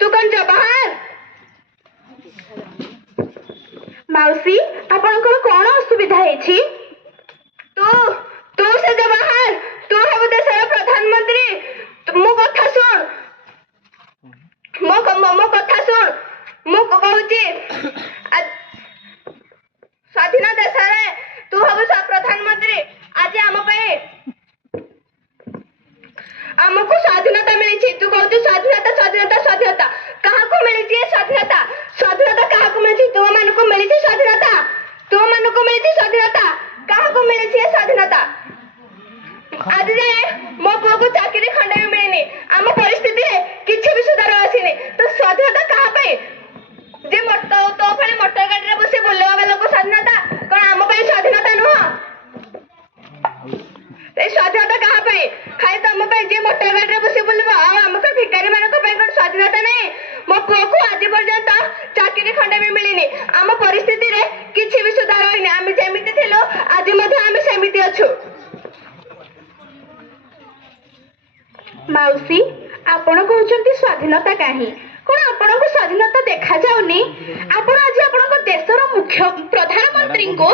तू कौन जवाहर मौसी आपणकर कौन असुविधा है तू तू से जवाहर तू है देशर प्रधानमंत्री मो कथा सुन मो कथा सुन मु कहूची स्वाधीन देश तू हबु प्रधानमंत्री आज आमको स्वाधीनता मिली तू कहू स्वाधीनता स्वाधीनता स्वाधीनता क्या मिली स्वाधीनता स्वाधीनता क्या मिली तुम मानक मिली स्वाधीनता तुम मानक मिली स्वाधीनता क्या मिली स्वाधीनता आज जाए मो पुआ को चाकरी खंडे भी मिलनी आम परिस्थिति किसी भी सुधार आसनी तो स्वाधीनता क्या जे तो फले मोटर गाड़ी में बस बुलवा वाला को स्वाधीनता कौन आम स्वाधीनता नुह स्वाधीनता क्या खाई तुम जे मोटर गाड़ी में बस बुलवा आम भिकारी मान स्वाधीनता नहीं मो पुआ को आज पर्यंत चाकरी खंडे भी मिलनी आम परिस्थिति रे किसी भी सुधार होनी आम जमी थिलु आज आम सेमती अच्छु मौसी आपण कहते स्वाधीनता कहीं कौन आपण को स्वाधीनता देखा जाऊनी आपण आज आपण देशर मुख्य प्रधानमंत्री को